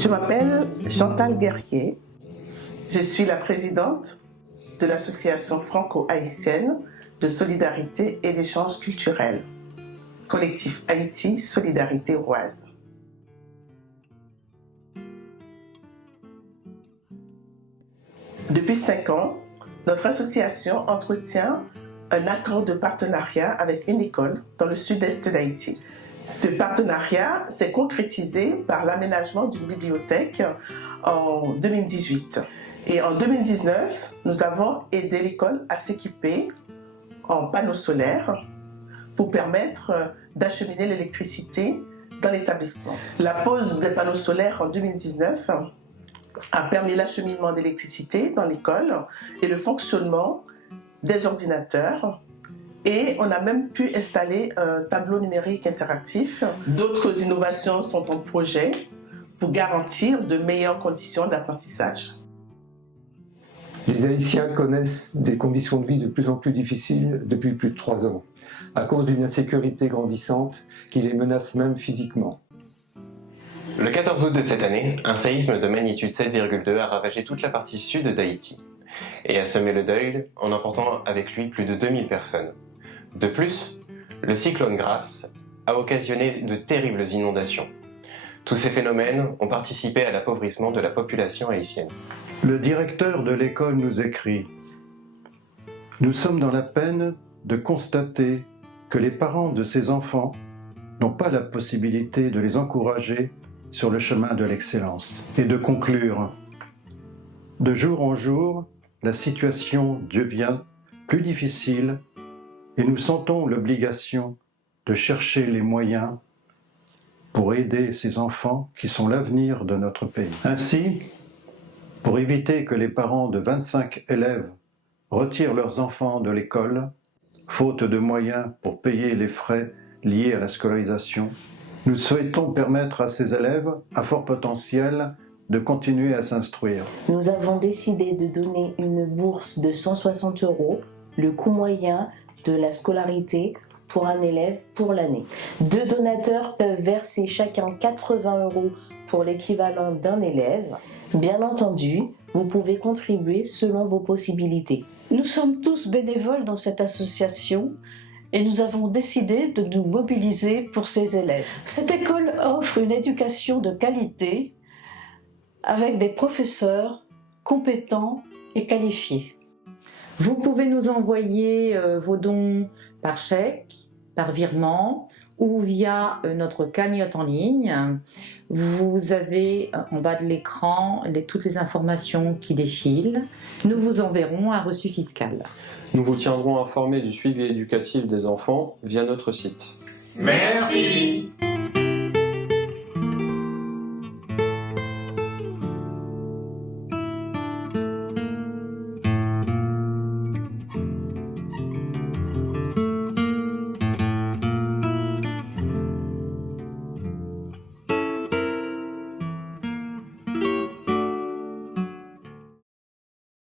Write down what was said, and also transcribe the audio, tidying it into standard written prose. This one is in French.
Je m'appelle Chantal Guerrier. Je suis la présidente de l'association franco-haïtienne de solidarité et d'échange culturel, collectif Haïti Solidarité Oise. Depuis 5 ans, notre association entretient un accord de partenariat avec une école dans le sud-est d'Haïti. Ce partenariat s'est concrétisé par l'aménagement d'une bibliothèque en 2018. Et en 2019, nous avons aidé l'école à s'équiper en panneaux solaires pour permettre d'acheminer l'électricité dans l'établissement. La pose des panneaux solaires en 2019 a permis l'acheminement d'électricité dans l'école et le fonctionnement des ordinateurs. Et on a même pu installer un tableau numérique interactif. D'autres innovations sont en projet pour garantir de meilleures conditions d'apprentissage. Les Haïtiens connaissent des conditions de vie de plus en plus difficiles depuis plus de 3 ans, à cause d'une insécurité grandissante qui les menace même physiquement. Le 14 août de cette année, un séisme de magnitude 7,2 a ravagé toute la partie sud d'Haïti et a semé le deuil en emportant avec lui plus de 2000 personnes. De plus, le cyclone Grace a occasionné de terribles inondations. Tous ces phénomènes ont participé à l'appauvrissement de la population haïtienne. Le directeur de l'école nous écrit « Nous sommes dans la peine de constater que les parents de ces enfants n'ont pas la possibilité de les encourager sur le chemin de l'excellence. » Et de conclure « De jour en jour, la situation devient plus difficile et nous sentons l'obligation de chercher les moyens pour aider ces enfants qui sont l'avenir de notre pays. Ainsi, pour éviter que les parents de 25 élèves retirent leurs enfants de l'école, faute de moyens pour payer les frais liés à la scolarisation, nous souhaitons permettre à ces élèves à fort potentiel de continuer à s'instruire. Nous avons décidé de donner une bourse de 160 €, le coût moyen de la scolarité pour un élève pour l'année. 2 donateurs peuvent verser chacun 80 € pour l'équivalent d'un élève. Bien entendu, vous pouvez contribuer selon vos possibilités. Nous sommes tous bénévoles dans cette association et nous avons décidé de nous mobiliser pour ces élèves. Cette école offre une éducation de qualité avec des professeurs compétents et qualifiés. Vous pouvez nous envoyer vos dons par chèque, par virement ou via notre cagnotte en ligne. Vous avez en bas de l'écran toutes les informations qui défilent. Nous vous enverrons un reçu fiscal. Nous vous tiendrons informés du suivi éducatif des enfants via notre site. Merci.